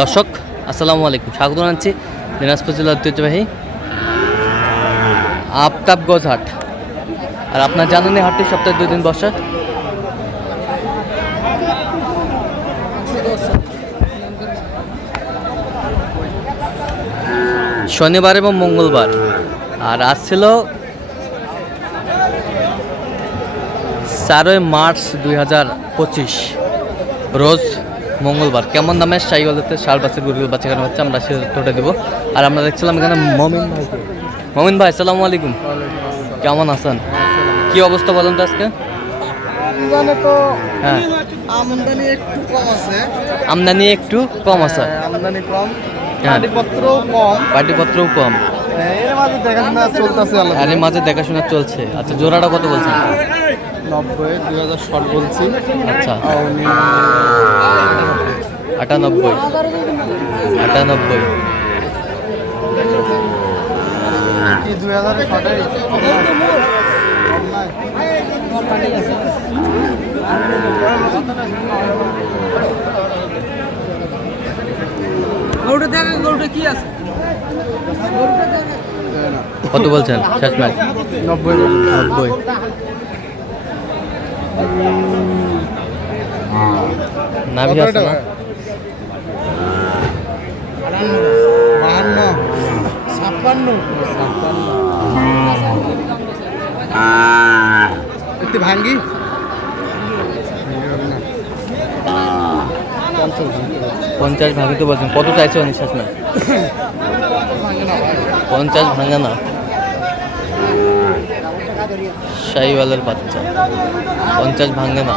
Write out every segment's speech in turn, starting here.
দর্শক আসসালামু আলাইকুম, স্বাগত জানাচ্ছি দিনাজপুর জেলার ঐতিহ্যবাহী আফতাবগঞ্জ হাট। আর আপনার জানেন এই হাটটি সপ্তাহে 2 দিন বসে। শনিবার এবং মঙ্গলবার। আর আজ ছিল 4 মার্চ 2025 রোজ মঙ্গলবার। কেমন দামের সাইকেলতে ষাট বাচ্চার গরুগুলো বাচ্চা কেন হচ্ছে আমরা সে তথ্যটা দেবো। আর আমরা দেখছিলাম এখানে মমিন ভাই আসসালামু আলাইকুম, কেমন আছেন? কি অবস্থা বলেন তো আজকে? হ্যাঁ, আমদানি একটু কম আছে। আমদানি একটু কম আছে, আমদানি কম, হ্যাঁ, পাটিপত্রও কম, পাটিপত্রও কম। এর মাঝে দেখাশোনা চলতেছে। আর এর মাঝে দেখাশোনা চলছে। আচ্ছা, জোড়াটা কত বলছেন? 90 2000 শর্ট বলছি। আচ্ছা, আর উনি 98 কি 2000 এর শর্টে কত বলছেন শেষ ম্যাচ? 90 নাভি আছে না? 52 একটু ভাঙ্গি 50 ভাঙে তো বলছেন। কত চাইছে উনি শেষ ম্যাচ? 50 ভাঙে না। শাহিওয়ালের বাচ্চা 50 ভাঙে না।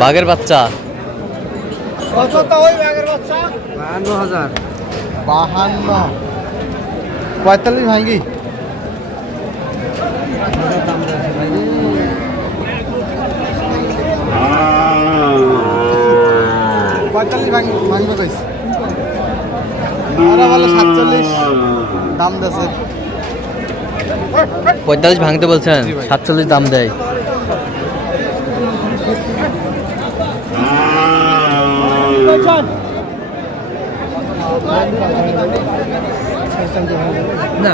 বাঘের বাচ্চা 52,000 52 45 ভাঙ্গি ভাঙবে কইছে। বলে 47 দাম দিয়েছে। 45 ভাঙতে বলছেন, 47 দাম দেয়। না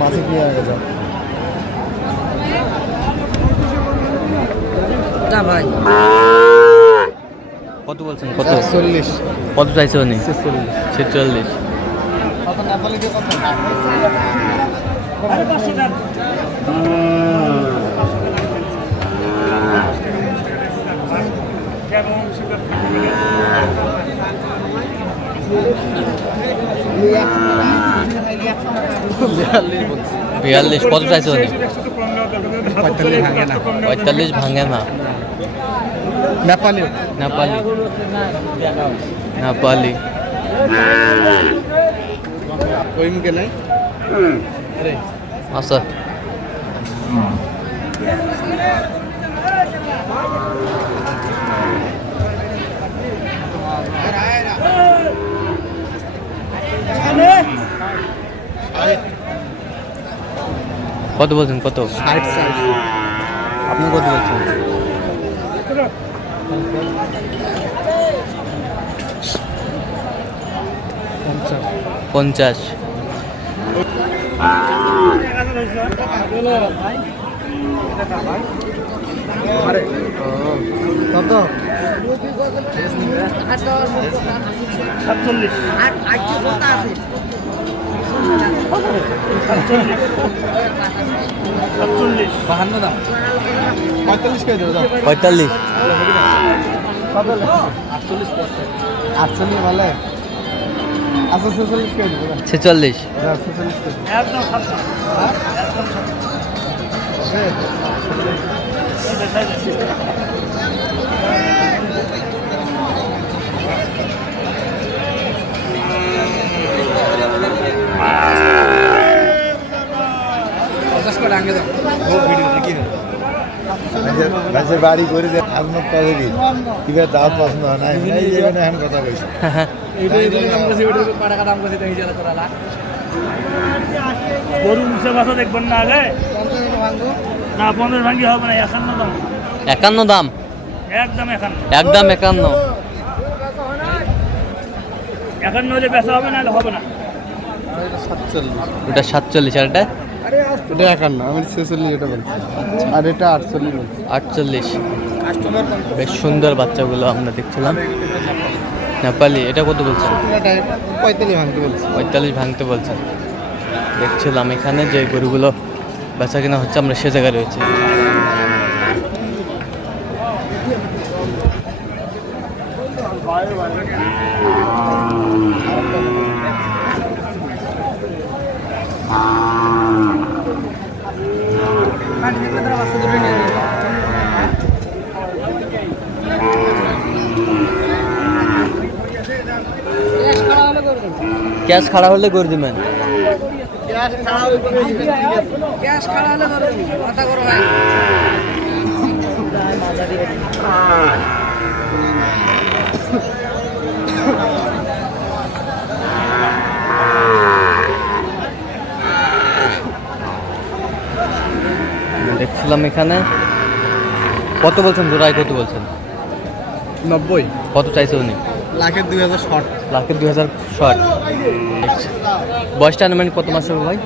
মাসে কি আগে যাও না ভাই। কত বলছেন? কত 40 কত চাইছে উনি? 46 42 কত চাইছে উনি? 45 ভাঙে না। নেপালি নেপালি নেপালি ওই মুখে নাই। আচ্ছা, কত বলছেন? কত 60 আপনি কত বলছেন? 50 কত 52 দাম 45 কে দেবো 45 48 বলে। আচ্ছা 46 কে দেবো 46 46 বাড়ি করে যে আপনার পাবে কি কিভাবে দাম পছন্দ হয় না এই যে এখন কথা কইছি গরু মুছে বাসা দেখবেন না আগে না 50 ভাঙ্গি হবে না 51 দাম 51 দাম একদম 51 একদম 51 51 হলে বেচা হবে না হবে না ওটা 47 আর এটা এটা 51 আমি 46 এটা বলছি আর এটা 48 বলছি 48 বেশ সুন্দর বাচ্চাগুলো আমরা দেখছিলাম নেপালি এটা কত বলছেন এটা 45 ভাঙতে বলছি 45 ভাঙতে বলছেন দেখছিলাম এখানে যে গরুগুলো বেচা কিনা হচ্ছে আমরা সে জায়গায় রয়েছে ক্যাশ খাড়া হলে করে দিবেন দেখছিলাম এখানে কত বলছেন জোড়ায় কত বলছেন 90 কত চাইছে উনি লাখের 2000 শর্ট লাখের 2000 শর্ট বয়সটা আনুমানিক কত মাস হবে ভাই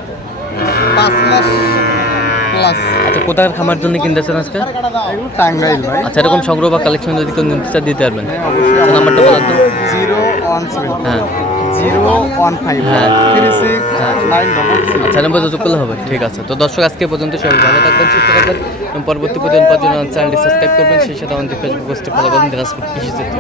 5 মাস প্লাস আচ্ছা কোথায় খামার জন্য কিনতেছেন আজকে টাঙ্গাইল ভাই আচ্ছা এরকম সংগ্রহ বা কালেকশন যদি কেউ নিতে চায় দিতে পারবেন আচ্ছা, নাম্বারটা বলেন তো 017 হ্যাঁ 015 হ্যাঁ। 36 আচ্ছা নম্বর যত করলে হবে ঠিক আছে তো দর্শক আজকে পর্যন্ত সবাই ভালো থাকবেন সুস্থ থাকবেন এবং পরবর্তী প্রতিদিন পাওয়ার জন্য চ্যানেলটি সাবস্ক্রাইব করবেন সেই সাথে আমাদের ফেসবুক পোস্টে ফলো করবেন দিনাজপুর কৃষি চিত্র